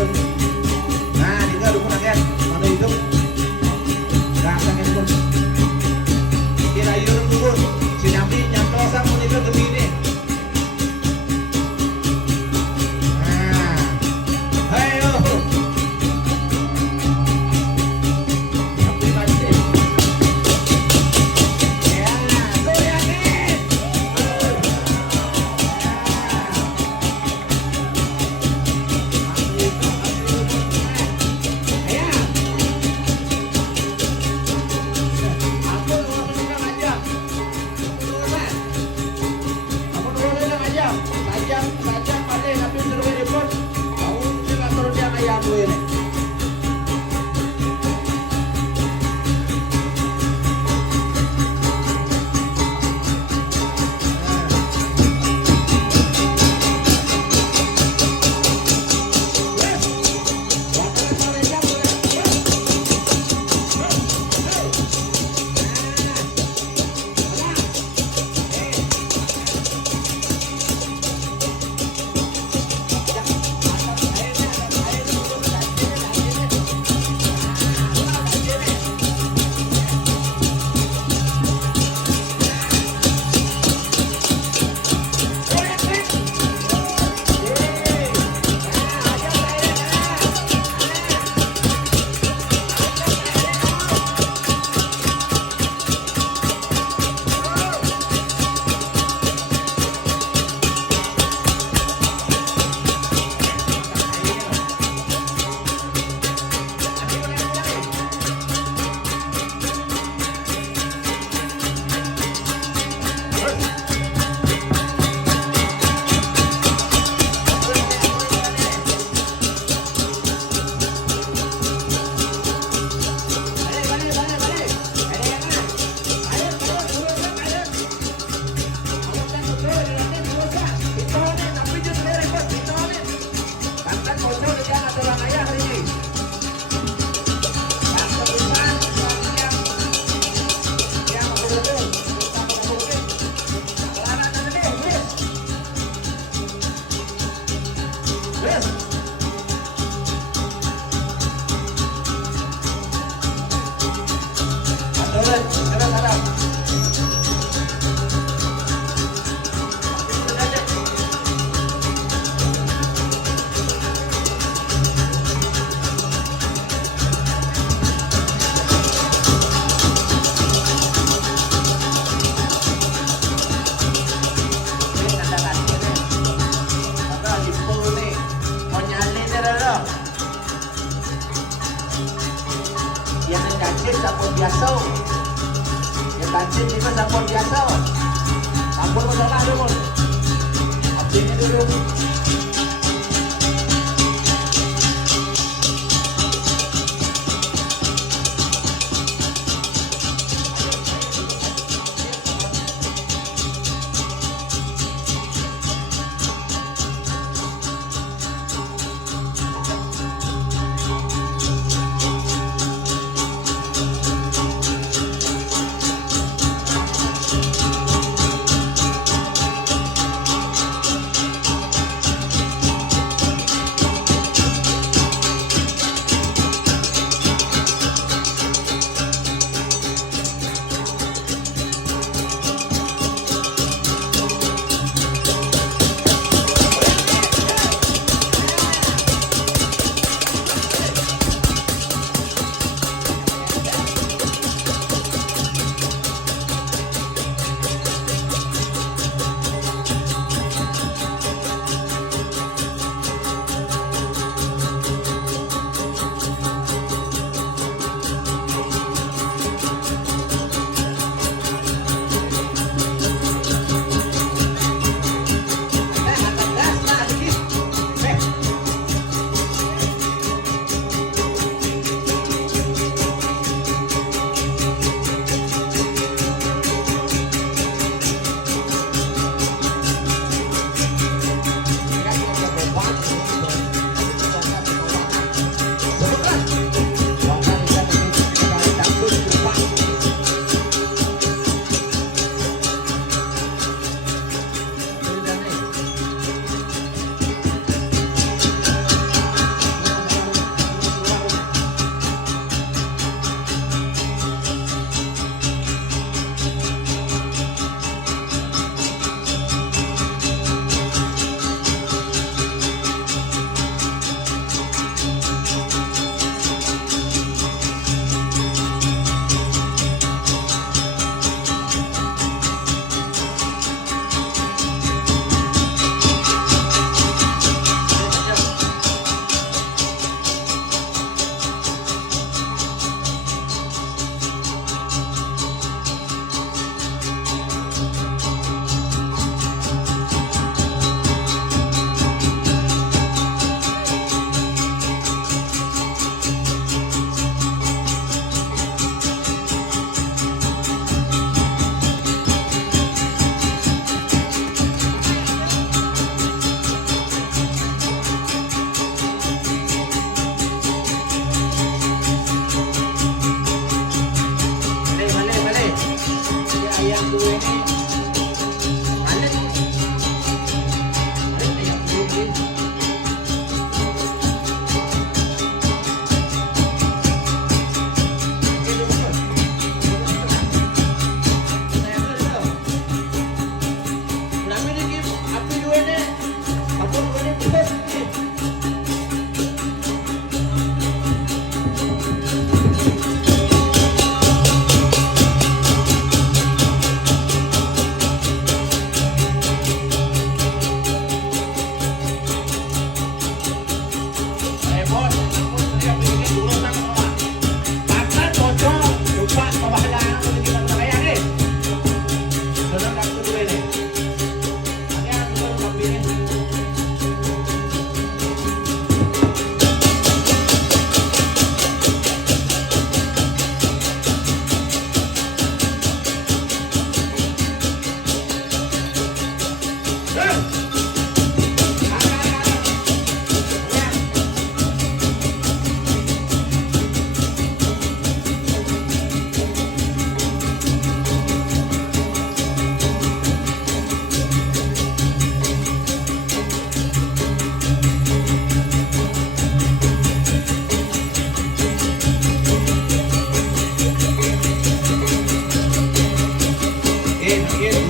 dong. Nah, ini kan dukun agen, mana hidup? Gangsang ini pun. Kira hidup dukun. Si Nabi nyantosang pun itu ke sini. Nah, ayo. Nabi masih. Ya, tuh yakin. Sampun biasa, yang kancing itu sampun biasa, sampun masalah dulu, abdinya dulu. dulu ini Alen yang dulu ini.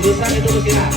Lulusan itu bersinar.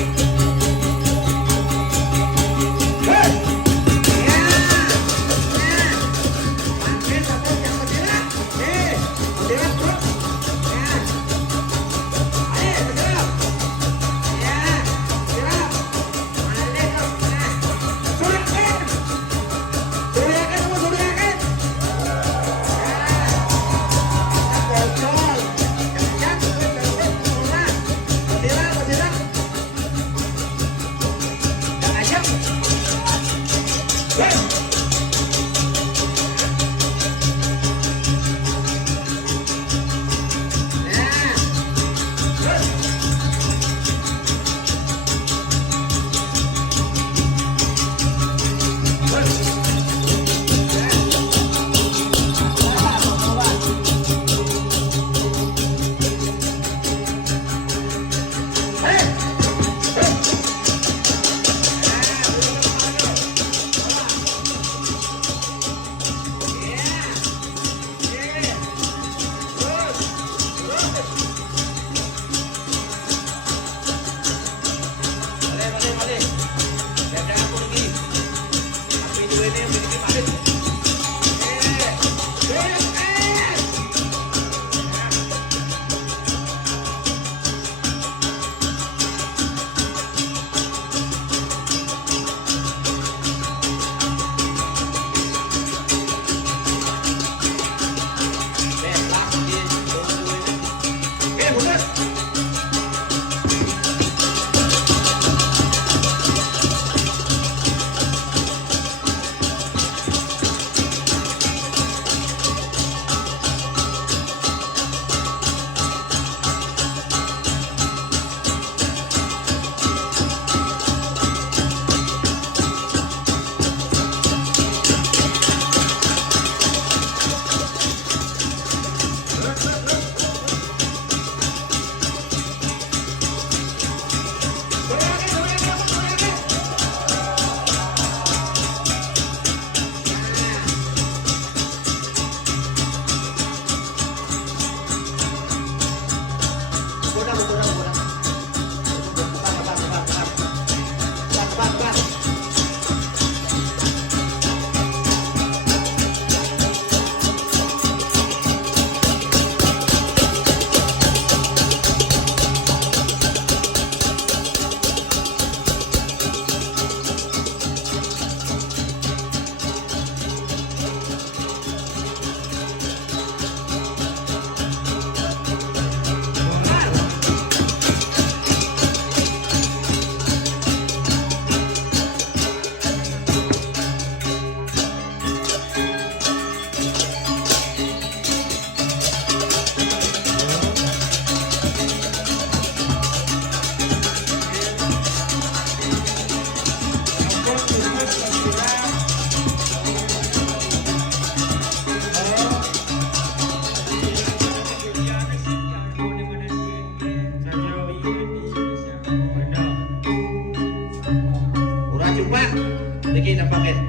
siapa guys?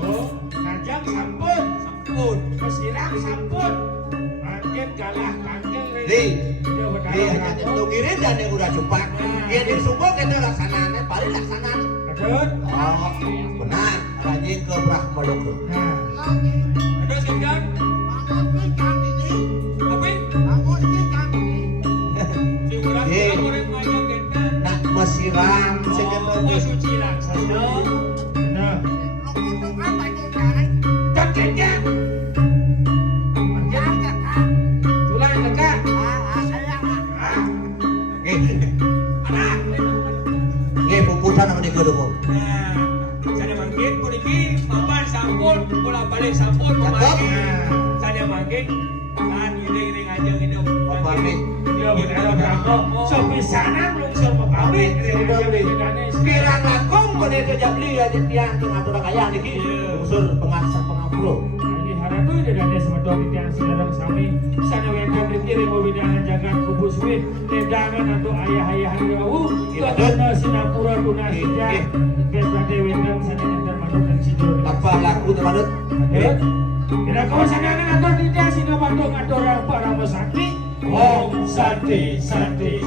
Oh, ngajak sampun. Sampun. Mesirang sampun. Kangen kalah kangen. Di, Dia berdarah di hanya rampung. tentu kiri dan yang udah jumpa. Dia di sungguh kita laksananya, paling laksanaan. Kadut. Oh, benar. Rajin ke Brahma Loka. Nah, Ada sekian. Tapi si urang Ye. kita boleh ngajak kita. Nak mesirang, sekitar Oh, suci laksana. nah. Cak cek. Tulang teka. Oke, pupusan sama di kedua. Nah, saya mangkit kuniki papan sampun, bola balik sampun kembali. Saya mangkit kan ide ngajak hidup. Pamit. Dia berdarah rampung. Sepisanan lungsur pamit. Pirang langkung boleh kerja beli ya di tiang tengah turang kaya niki. Unsur pengaksa pengapuro. Ini haratu jadi semedo titian silarang sami. Sana wekan dikirim widangan jagat kubus wit. Ledangan atau ayah-ayahan jauh. Karena sinapura tunas ya. Berarti wekan sana enter manuk dan sidur. Apa laku temadut? Tidak kau sana atur titian sino bantu ngatur para pesakti. Om Santi Santi